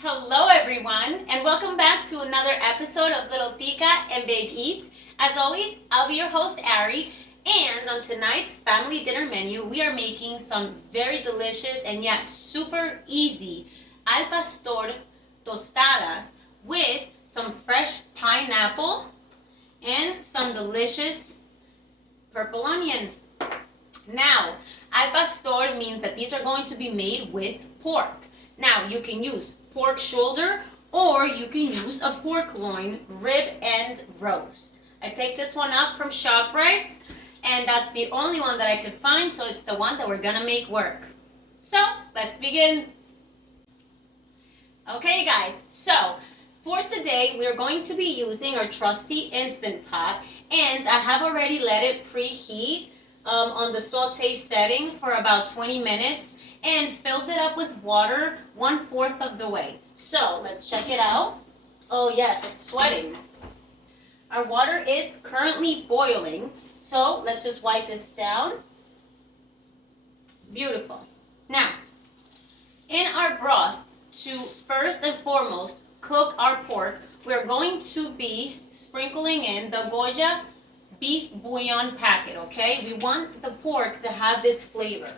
Hello everyone, and welcome back to another episode of Little Tica and Big Eats. As always, I'll be your host, Ari, and on tonight's family dinner menu, we are making some very delicious and yet super easy al pastor tostadas with some fresh pineapple and some delicious purple onion. Now, al pastor means that these are going to be made with pork. Now, you can use pork shoulder or you can use a pork loin, rib and roast. I picked this one up from ShopRite and that's the only one that I could find, so it's the one that we're gonna make work. So, let's begin. Okay guys, so for today we're going to be using our trusty Instant Pot, and I have already let it preheat on the saute setting for about 20 minutes and filled it up with water 1/4 of the way. So let's check it out. Oh yes, it's sweating. Our water is currently boiling, so let's just wipe this down. Beautiful. Now, in our broth, to first and foremost cook our pork, we're going to be sprinkling in the Goya beef bouillon packet, okay? We want the pork to have this flavor.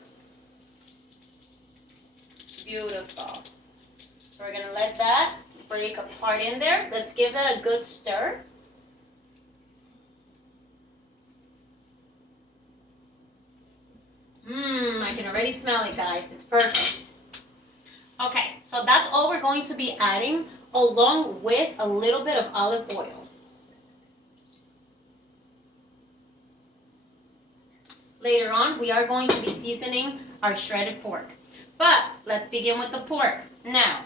Beautiful. So we're gonna let that break apart in there. Let's give that a good stir. I can already smell it, guys. It's perfect. Okay, so that's all we're going to be adding along with a little bit of olive oil. Later on, we are going to be seasoning our shredded pork. But let's begin with the pork. Now,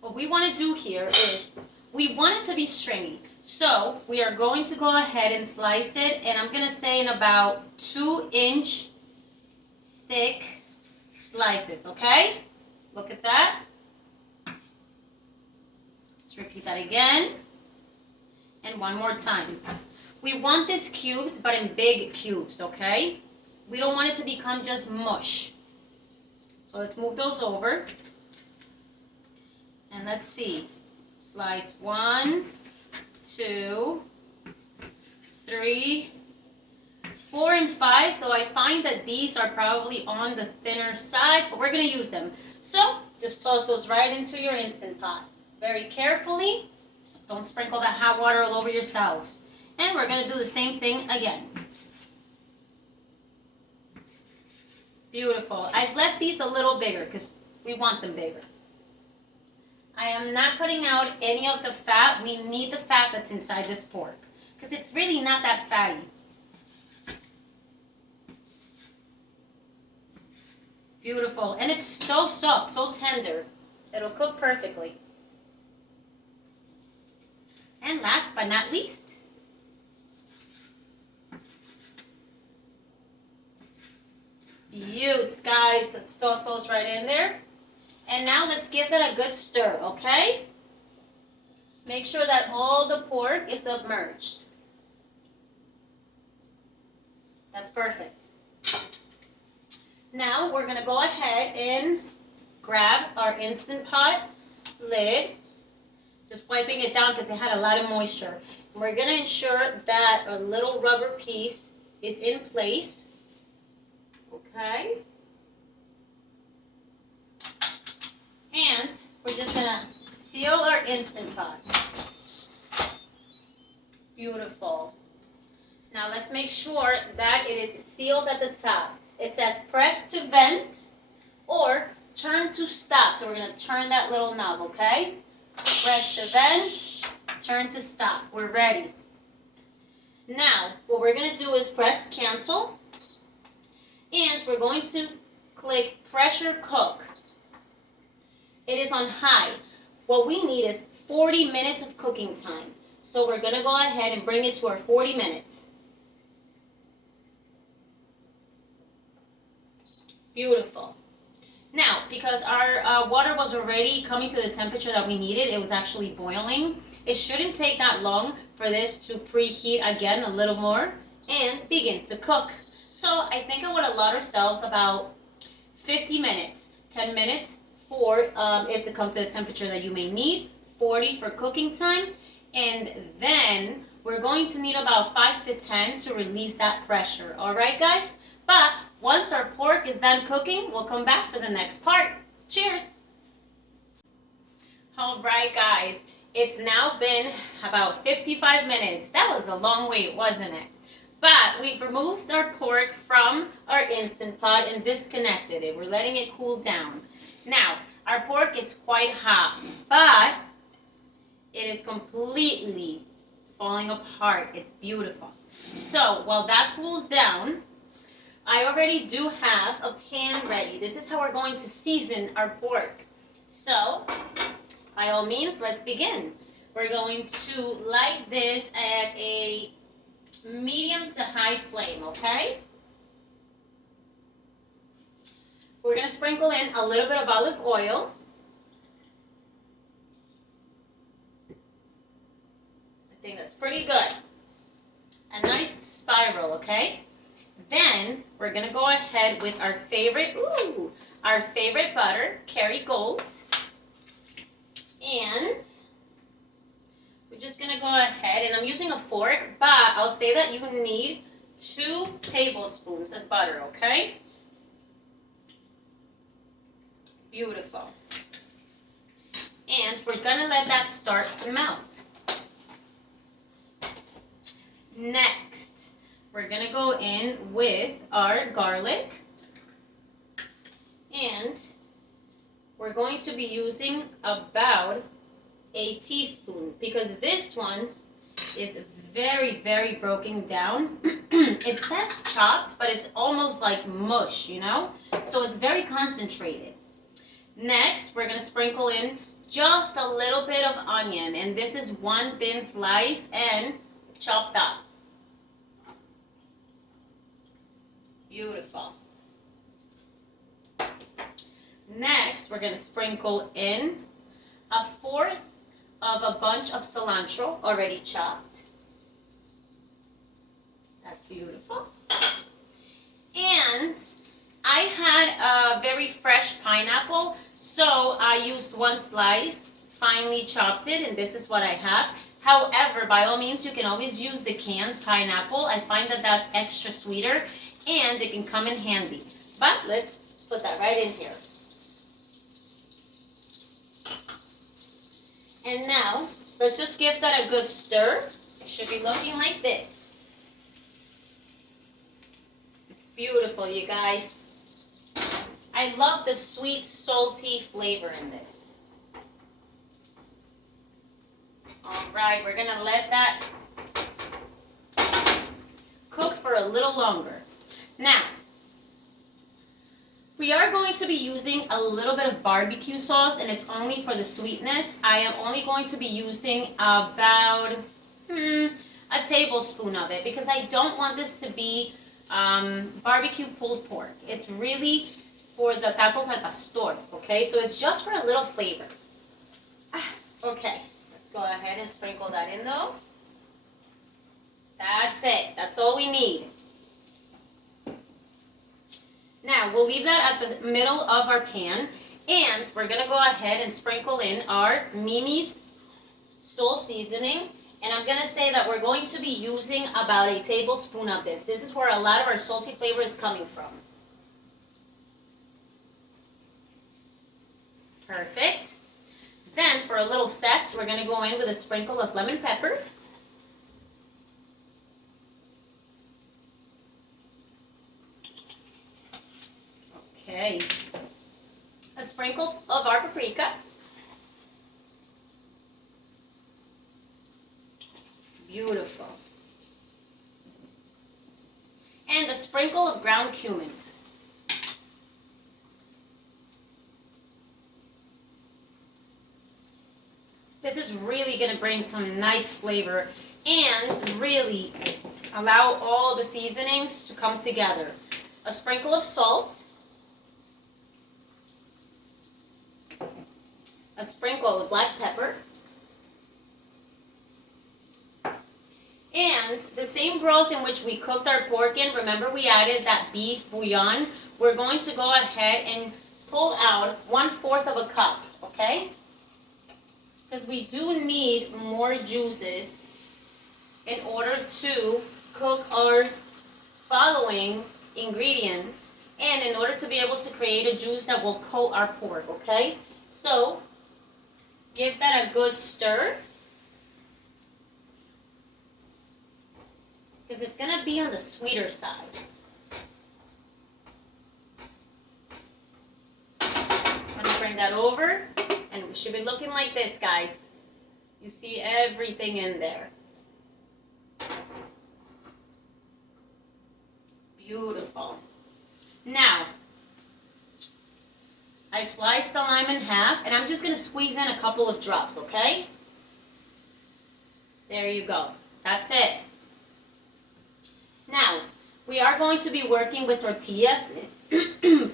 what we want to do here is we want it to be stringy. So we are going to go ahead and slice it, and I'm going to say in about 2-inch thick slices, okay? Look at that. Let's repeat that again. And one more time. We want this cubed, but in big cubes, okay? We don't want it to become just mush. So let's move those over. And let's see. Slice 1, 2, 3, 4, and 5. Though I find that these are probably on the thinner side, but we're going to use them. So just toss those right into your Instant Pot. Very carefully. Don't sprinkle that hot water all over yourselves. And we're going to do the same thing again. Beautiful. I've left these a little bigger because we want them bigger. I am not cutting out any of the fat. We need the fat that's inside this pork because it's really not that fatty. Beautiful. And it's so soft, so tender. It'll cook perfectly. And last but not least, beauts, guys. Let's toss those right in there. And now let's give that a good stir, okay? Make sure that all the pork is submerged. That's perfect. Now we're going to go ahead and grab our Instant Pot lid. Just wiping it down because it had a lot of moisture. And we're going to ensure that a little rubber piece is in place. Okay. And we're just going to seal our Instant Pot. Beautiful. Now let's make sure that it is sealed at the top. It says press to vent or turn to stop. So we're going to turn that little knob, okay? Press to vent, turn to stop. We're ready. Now, what we're going to do is press cancel. And we're going to click pressure cook. It is on high. What we need is 40 minutes of cooking time. So we're going to go ahead and bring it to our 40 minutes. Beautiful. Now, because our water was already coming to the temperature that we needed, it was actually boiling. It shouldn't take that long for this to preheat again a little more and begin to cook. So I think I would allot ourselves about 50 minutes, 10 minutes, for it to come to the temperature that you may need, 40 for cooking time, and then we're going to need about 5 to 10 to release that pressure. All right, guys? But once our pork is done cooking, we'll come back for the next part. Cheers! All right, guys. It's now been about 55 minutes. That was a long wait, wasn't it? But we've removed our pork from our Instant Pot and disconnected it. We're letting it cool down. Now, our pork is quite hot, but it is completely falling apart. It's beautiful. So while that cools down, I already do have a pan ready. This is how we're going to season our pork. So by all means, let's begin. We're going to light this at a medium to high flame, okay? We're going to sprinkle in a little bit of olive oil. I think that's pretty good. A nice spiral, okay? Then we're going to go ahead with our favorite butter, Kerrygold. And we're just going to go ahead, and I'm using a fork, but I'll say that you need 2 tablespoons of butter, okay? Beautiful. And we're going to let that start to melt. Next, we're going to go in with our garlic. And we're going to be using about a teaspoon because this one is very, very broken down. It says chopped, but it's almost like mush, you know? So it's very concentrated. Next, we're going to sprinkle in just a little bit of onion, and this is 1 thin slice and chopped up. Beautiful. Next, we're going to sprinkle in 1/4 of a bunch of cilantro already chopped. That's beautiful. And I had a very fresh pineapple, so I used 1 slice, finely chopped it, and this is what I have. However, by all means, you can always use the canned pineapple. I find that that's extra sweeter, and it can come in handy. But let's put that right in here. And now, let's just give that a good stir. It should be looking like this. It's beautiful, you guys. I love the sweet, salty flavor in this. All right, we're gonna let that cook for a little longer. Now, we are going to be using a little bit of barbecue sauce, and it's only for the sweetness. I am only going to be using about a tablespoon of it because I don't want this to be barbecue pulled pork. It's really for the tacos al pastor, okay? So it's just for a little flavor. Okay, let's go ahead and sprinkle that in though. That's it. That's all we need. Now, we'll leave that at the middle of our pan, and we're going to go ahead and sprinkle in our Mimi's Soul Seasoning, and I'm going to say that we're going to be using about a tablespoon of this. This is where a lot of our salty flavor is coming from. Perfect. Then, for a little zest, we're going to go in with a sprinkle of lemon pepper. Okay, a sprinkle of our paprika. Beautiful. And a sprinkle of ground cumin. This is really going to bring some nice flavor and really allow all the seasonings to come together. A sprinkle of salt. A sprinkle of black pepper, and the same broth in which we cooked our pork in, remember we added that beef bouillon, we're going to go ahead and pull out 1/4 of a cup, okay? Because we do need more juices in order to cook our following ingredients and in order to be able to create a juice that will coat our pork, okay? So, give that a good stir. Because it's going to be on the sweeter side. I'm going to bring that over, and we should be looking like this, guys. You see everything in there. Beautiful. Now, I've sliced the lime in half, and I'm just going to squeeze in a couple of drops, okay? There you go. That's it. Now, we are going to be working with tortillas,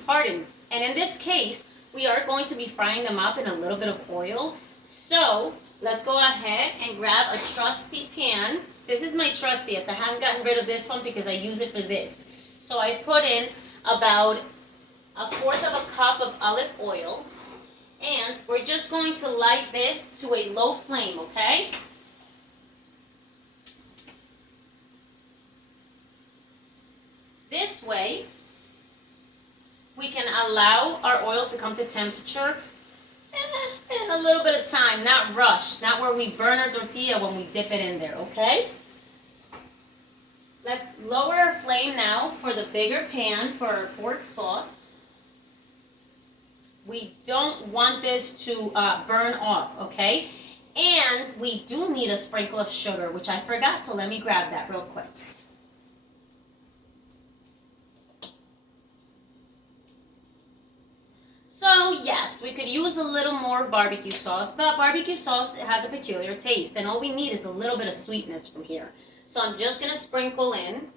pardon, and in this case, we are going to be frying them up in a little bit of oil. So, let's go ahead and grab a trusty pan. This is my trustiest. I haven't gotten rid of this one because I use it for this. So I put in about 1/4 of a cup of olive oil, and we're just going to light this to a low flame, okay? This way, we can allow our oil to come to temperature in a little bit of time, not rushed, not where we burn our tortilla when we dip it in there, okay? Let's lower our flame now for the bigger pan for our pork sauce. We don't want this to burn off, okay? And we do need a sprinkle of sugar, which I forgot, so let me grab that real quick. So yes, we could use a little more barbecue sauce, but barbecue sauce has a peculiar taste, and all we need is a little bit of sweetness from here. So I'm just going to sprinkle in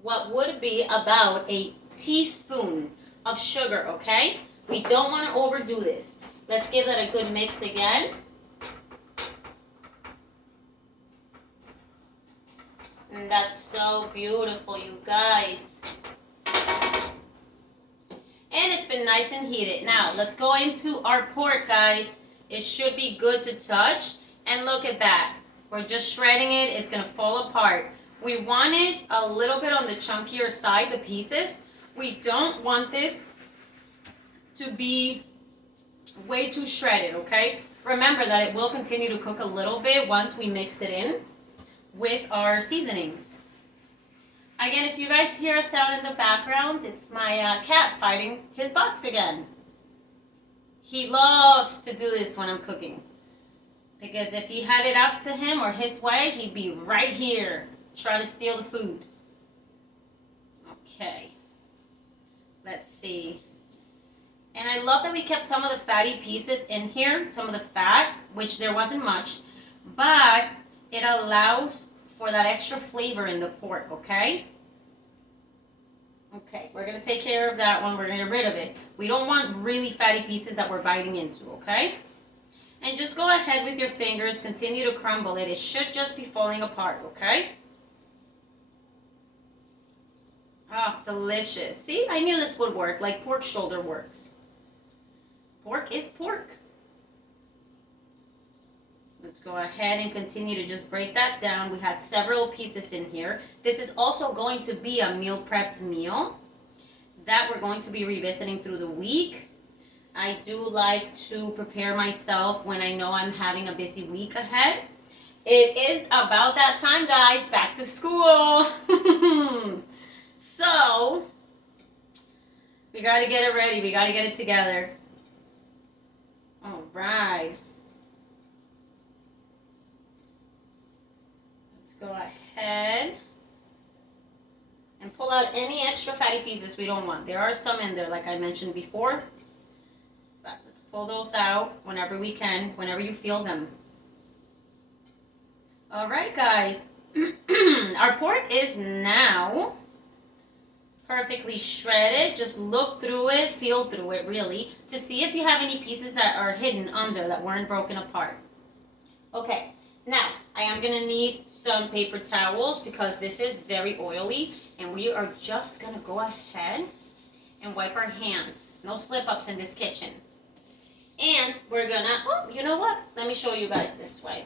what would be about a teaspoon of sugar, okay? We don't want to overdo this. Let's give that a good mix again. And that's so beautiful, you guys. And it's been nice and heated. Now, let's go into our pork, guys. It should be good to touch. And look at that. We're just shredding it. It's going to fall apart. We want it a little bit on the chunkier side, the pieces. We don't want this to be way too shredded, okay? Remember that it will continue to cook a little bit once we mix it in with our seasonings. Again, if you guys hear a sound in the background, it's my cat fighting his box again. He loves to do this when I'm cooking. Because if he had it up to him or his way, he'd be right here trying to steal the food. Okay. Let's see. And I love that we kept some of the fatty pieces in here, some of the fat, which there wasn't much, but it allows for that extra flavor in the pork, okay? Okay, we're going to take care of that one. We're going to get rid of it. We don't want really fatty pieces that we're biting into, okay? And just go ahead with your fingers, continue to crumble it. It should just be falling apart, okay? Ah, delicious. See, I knew this would work, like pork shoulder works. Pork is pork. Let's go ahead and continue to just break that down. We had several pieces in here. This is also going to be a meal prepped meal that we're going to be revisiting through the week. I do like to prepare myself when I know I'm having a busy week ahead. It is about that time, guys. Back to school. So, we got to get it ready. We got to get it together. All right. Let's go ahead and pull out any extra fatty pieces we don't want. There are some in there, like I mentioned before. But let's pull those out whenever we can, whenever you feel them. All right, guys. Our pork is now perfectly shredded. Just look through it, feel through it, really, to see if you have any pieces that are hidden under that weren't broken apart. Okay. Now, I am going to need some paper towels because this is very oily, and we are just going to go ahead and wipe our hands. No slip-ups in this kitchen. And we're gonna, oh, you know what? Let me show you guys this way.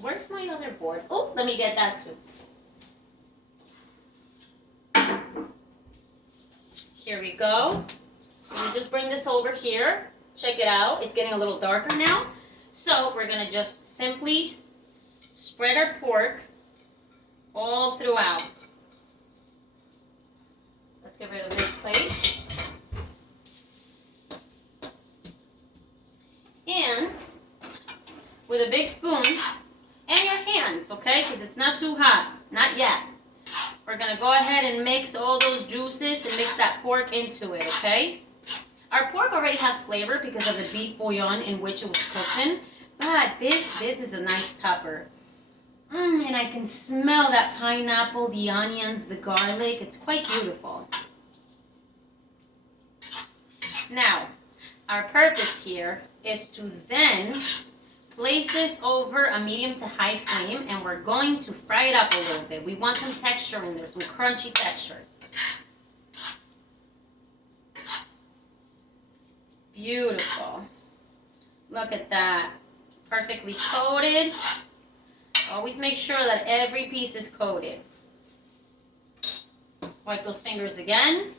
Where's my other board? Oh, let me get that too. Here we go. You just bring this over here. Check it out. It's getting a little darker now. So we're gonna just simply spread our pork all throughout. Let's get rid of this plate. And with a big spoon and your hands, okay? Because it's not too hot. Not yet. We're going to go ahead and mix all those juices and mix that pork into it, okay? Our pork already has flavor because of the beef bouillon in which it was cooked in. But this is a nice topper. And I can smell that pineapple, the onions, the garlic. It's quite beautiful. Now, our purpose here is to then place this over a medium to high flame, and we're going to fry it up a little bit. We want some texture in there, some crunchy texture. Beautiful. Look at that. Perfectly coated. Always make sure that every piece is coated. Wipe those fingers again.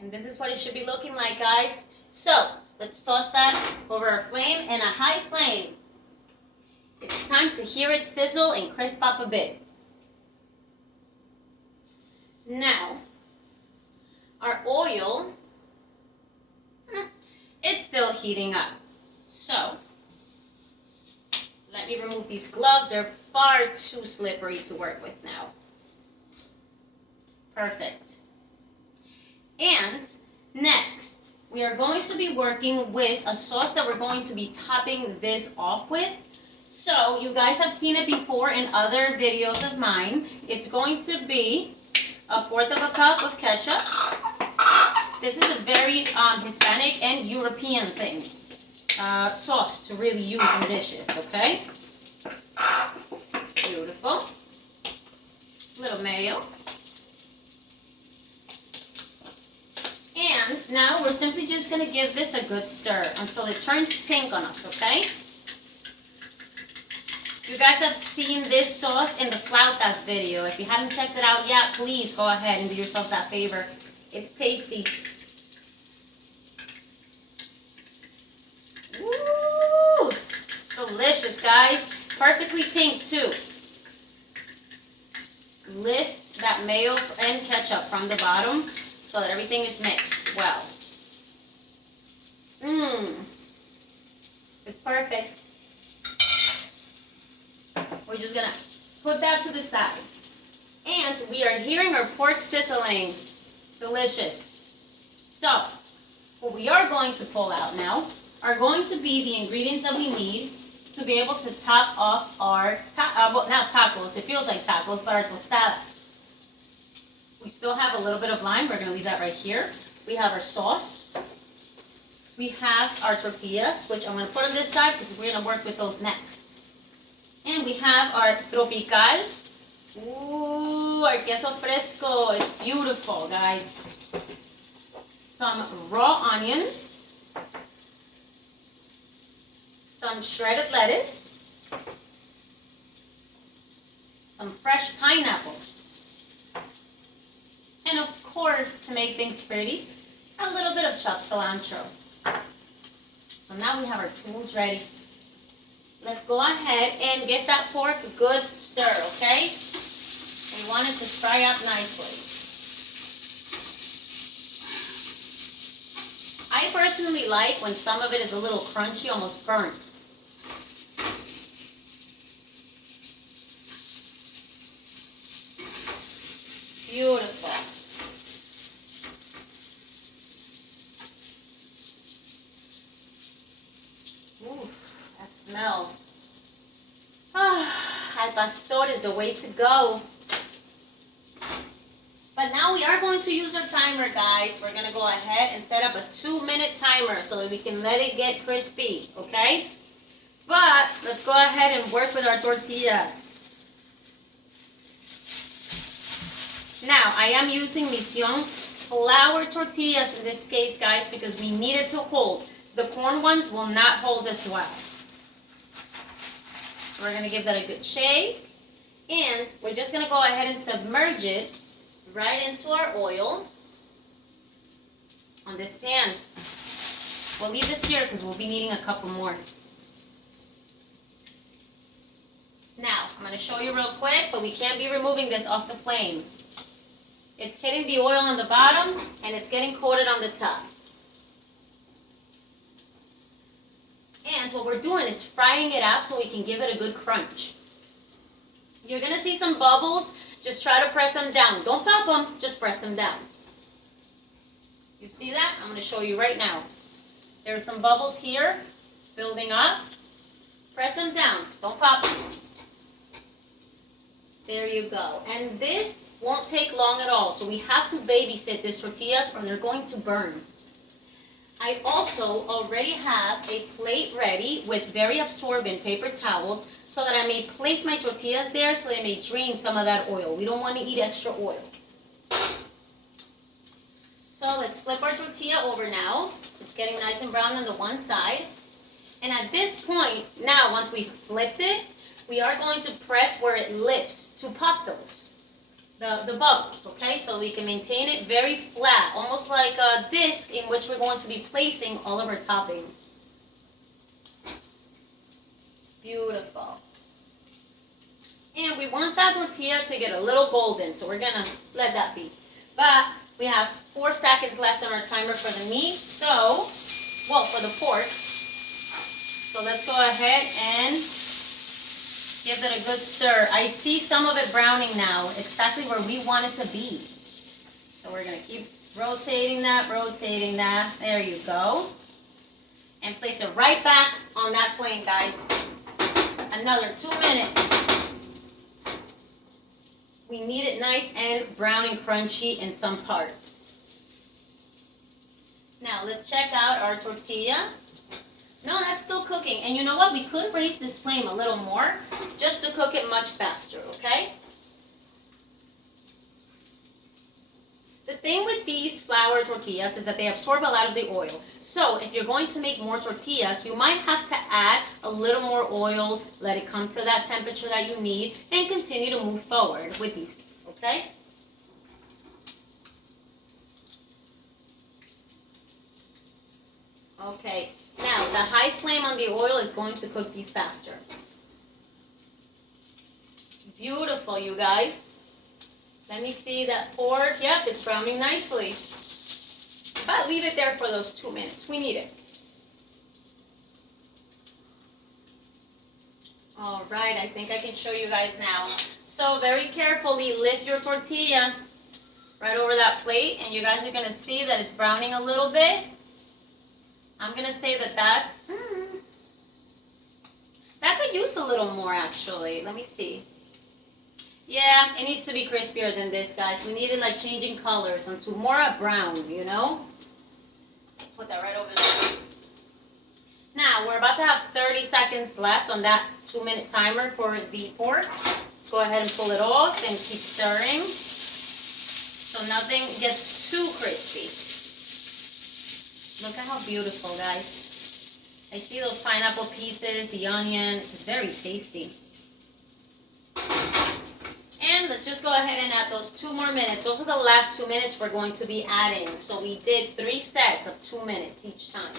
And this is what it should be looking like, guys. So, let's toss that over our flame and a high flame. It's time to hear it sizzle and crisp up a bit. Now, our oil, it's still heating up. So, let me remove these gloves. They're far too slippery to work with now. Perfect. And next, we are going to be working with a sauce that we're going to be topping this off with. So, you guys have seen it before in other videos of mine. It's going to be 1/4 of a cup of ketchup. This is a very Hispanic and European thing. Sauce to really use in dishes, okay? Beautiful. Little mayo. And now we're simply just going to give this a good stir until it turns pink on us, okay? You guys have seen this sauce in the flautas video. If you haven't checked it out yet, please go ahead and do yourselves that favor. It's tasty. Woo! Delicious, guys. Perfectly pink, too. Lift that mayo and ketchup from the bottom so that everything is mixed well. It's perfect. We're just gonna put that to the side. And we are hearing our pork sizzling. Delicious. So, what we are going to pull out now are going to be the ingredients that we need to be able to top off our, well, not tacos, it feels like tacos, but our tostadas. We still have a little bit of lime. We're going to leave that right here. We have our sauce. We have our tortillas, which I'm going to put on this side because we're going to work with those next. And we have our tropical. Ooh, our queso fresco. It's beautiful, guys. Some raw onions. Some shredded lettuce. Some fresh pineapple. And of course, to make things pretty, a little bit of chopped cilantro. So now we have our tools ready. Let's go ahead and give that pork a good stir, okay? We want it to fry up nicely. I personally like when some of it is a little crunchy, almost burnt. Beautiful. Ooh, that smell. Al pastor is the way to go. But now we are going to use our timer, guys. We're going to go ahead and set up a 2-minute timer so that we can let it get crispy, okay? But let's go ahead and work with our tortillas. Now, I am using Mission flour tortillas in this case, guys, because we need it to hold. The corn ones will not hold as well. So we're going to give that a good shake. And we're just going to go ahead and submerge it right into our oil on this pan. We'll leave this here because we'll be needing a couple more. Now, I'm going to show you real quick, but we can't be removing this off the flame. It's hitting the oil on the bottom, and it's getting coated on the top. And what we're doing is frying it up so we can give it a good crunch. You're going to see some bubbles. Just try to press them down. Don't pop them, just press them down. You see that? I'm going to show you right now. There are some bubbles here building up. Press them down. Don't pop them. There you go. And this won't take long at all. So we have to babysit these tortillas or they're going to burn. I also already have a plate ready with very absorbent paper towels so that I may place my tortillas there so they may drain some of that oil. We don't want to eat extra oil. So let's flip our tortilla over now. It's getting nice and brown on the one side. And at this point, now once we've flipped it, we are going to press where it lips to pop those, the bubbles, okay? So we can maintain it very flat, almost like a disc in which we're going to be placing all of our toppings. Beautiful. And we want that tortilla to get a little golden, so we're gonna let that be. But we have 4 seconds left on our timer for the meat, for the pork. So let's go ahead and give it a good stir. I see some of it browning now, exactly where we want it to be. So we're gonna keep rotating that. There you go. And place it right back on that flame, guys. Another 2 minutes. We need it nice and brown and crunchy in some parts. Now let's check out our tortilla. No, that's still cooking. And you know what? We could raise this flame a little more just to cook it much faster, okay? The thing with these flour tortillas is that they absorb a lot of the oil. So if you're going to make more tortillas, you might have to add a little more oil, let it come to that temperature that you need, and continue to move forward with these, okay? Okay, now the high flame on the oil is going to cook these faster. Beautiful, you guys. Let me see that pork. Yep, it's browning nicely. But leave it there for those 2 minutes. We need it. All right, I think I can show you guys now. So very carefully lift your tortilla right over that plate, and you guys are going to see that it's browning a little bit. I'm going to say that that could use a little more, actually. Let me see. Yeah, it needs to be crispier than this, guys. We need it like changing colors into more a brown, you know? Put that right over there. Now, we're about to have 30 seconds left on that 2-minute timer for the pork. Let's go ahead and pull it off and keep stirring so nothing gets too crispy. Look at how beautiful, guys. I see those pineapple pieces, the onion. It's very tasty. And let's just go ahead and add those 2 more minutes. Those are the last 2 minutes we're going to be adding. So we did 3 sets of 2 minutes each time.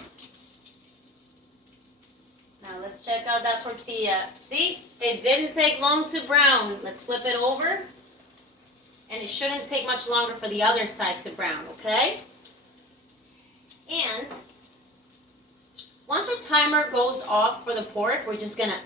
Now let's check out that tortilla. See, it didn't take long to brown. Let's flip it over. And it shouldn't take much longer for the other side to brown, okay? And once our timer goes off for the pork, we're just gonna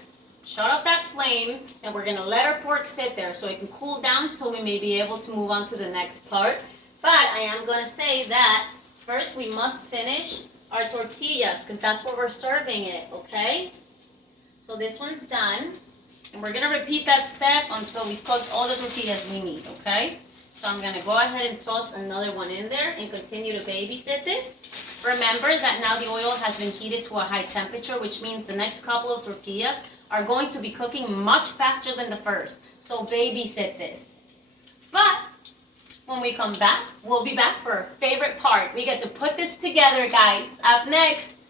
shut off that flame and we're gonna let our pork sit there so it can cool down so we may be able to move on to the next part. But I am gonna say that first we must finish our tortillas because that's where we're serving it, okay? So this one's done. And we're gonna repeat that step until we've cooked all the tortillas we need, okay? So I'm gonna go ahead and toss another one in there and continue to babysit this. Remember that now the oil has been heated to a high temperature, which means the next couple of tortillas are going to be cooking much faster than the first. So babysit this. But When we come back, we'll be back for our favorite part. We get to put this together, guys. Up next.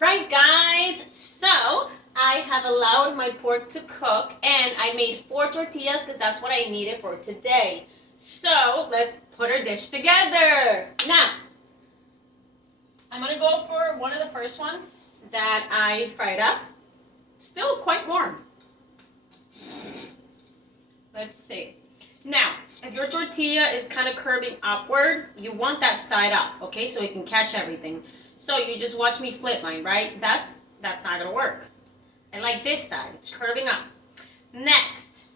Right, guys. So I have allowed my pork to cook, and I made 4 tortillas because that's what I needed for today. So let's put our dish together. Now, I'm going to go for one of the first ones that I fried up. Still quite warm. Let's see. Now, if your tortilla is kind of curving upward, you want that side up, okay, so it can catch everything. So you just watch me flip mine, right? That's not going to work. And like this side, it's curving up. Next,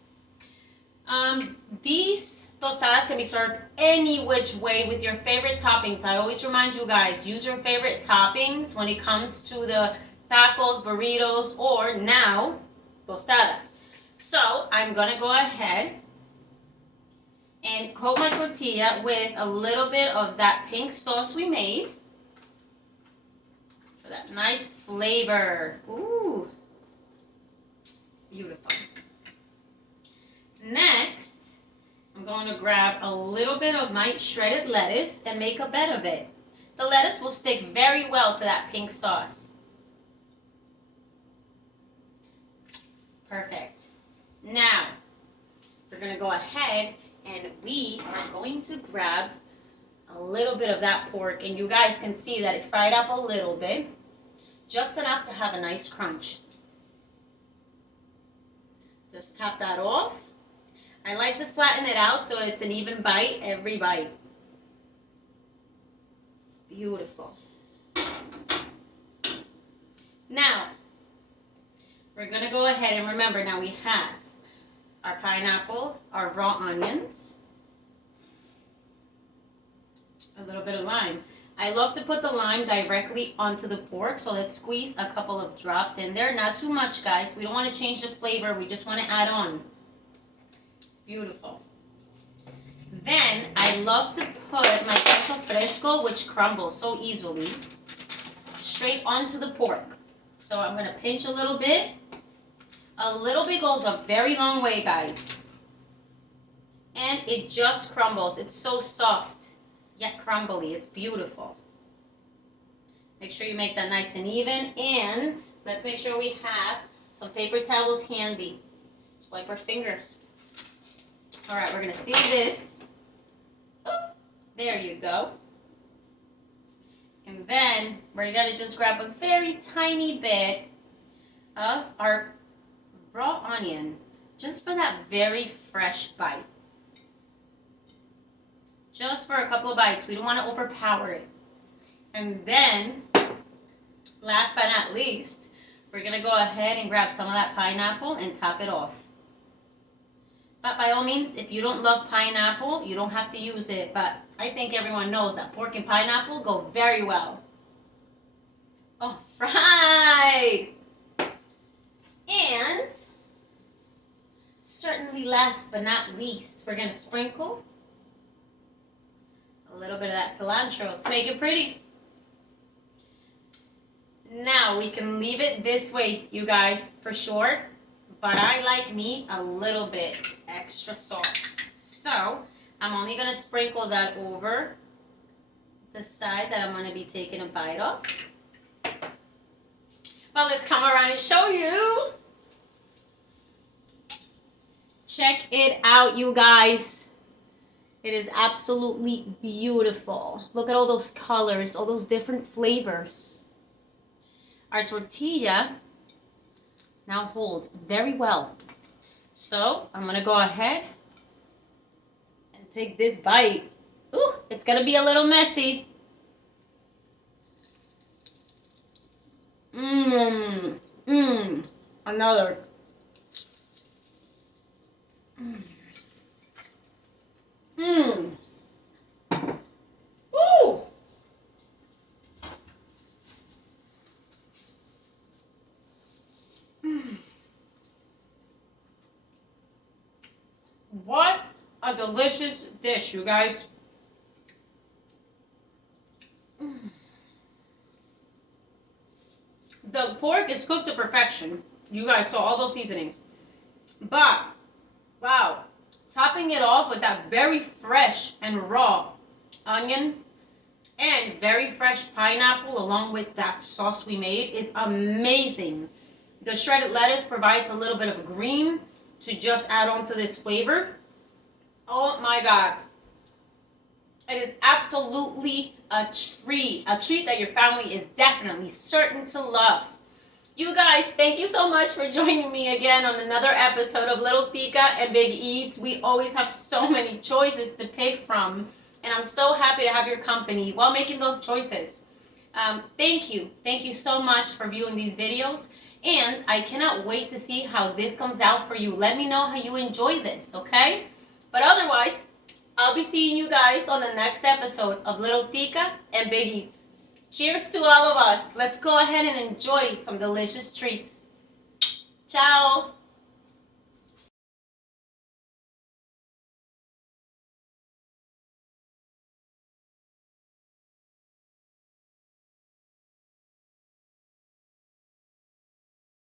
these tostadas can be served any which way with your favorite toppings. I always remind you guys, use your favorite toppings when it comes to the tacos, burritos, or now, tostadas. So I'm going to go ahead and coat my tortilla with a little bit of that pink sauce we made for that nice flavor. Ooh, beautiful. Next, I'm going to grab a little bit of my shredded lettuce and make a bed of it. The lettuce will stick very well to that pink sauce. Perfect. Now, we're going to go ahead and we are going to grab a little bit of that pork, and you guys can see that it fried up a little bit, just enough to have a nice crunch. Just tap that off. I like to flatten it out so it's an even bite every bite. Beautiful. Now, we're going to go ahead and remember, now we have our pineapple, our raw onions, a little bit of lime. I love to put the lime directly onto the pork, so let's squeeze a couple of drops in there. Not too much, guys. We don't want to change the flavor. We just want to add on. Beautiful. Then, I love to put my queso fresco, which crumbles so easily, straight onto the pork. So I'm going to pinch a little bit. A little bit goes a very long way, guys. And it just crumbles. It's so soft, yet crumbly. It's beautiful. Make sure you make that nice and even. And let's make sure we have some paper towels handy. Let's wipe our fingers. All right, we're going to seal this. Oh, there you go. And then we're going to just grab a very tiny bit of our raw onion, just for that very fresh bite. Just for a couple of bites. We don't want to overpower it. And then, last but not least, we're going to go ahead and grab some of that pineapple and top it off. But by all means, if you don't love pineapple, you don't have to use it. But I think everyone knows that pork and pineapple go very well. Oh, fried! And certainly last but not least, we're going to sprinkle a little bit of that cilantro to make it pretty. Now we can leave it this way, you guys, for sure. But I like me a little bit extra sauce. So I'm only going to sprinkle that over the side that I'm going to be taking a bite of. But let's come around and show you. Check it out, you guys. It is absolutely beautiful. Look at all those colors, all those different flavors. Our tortilla now holds very well. So I'm going to go ahead and take this bite. Ooh, it's going to be a little messy. Another. Ooh. What a delicious dish, you guys. The pork is cooked to perfection. You guys saw all those seasonings. But, wow, topping it off with that very fresh and raw onion and very fresh pineapple along with that sauce we made is amazing. The shredded lettuce provides a little bit of green to just add on to this flavor. Oh my God. It is absolutely a treat that your family is definitely certain to love. You guys, thank you so much for joining me again on another episode of Little Tica and Big Eats. We always have so many choices to pick from, and I'm so happy to have your company while making those choices. Thank you. Thank you so much for viewing these videos, and I cannot wait to see how this comes out for you. Let me know how you enjoy this, okay? But otherwise, I'll be seeing you guys on the next episode of Little Tica and Big Eats. Cheers to all of us. Let's go ahead and enjoy some delicious treats. Ciao.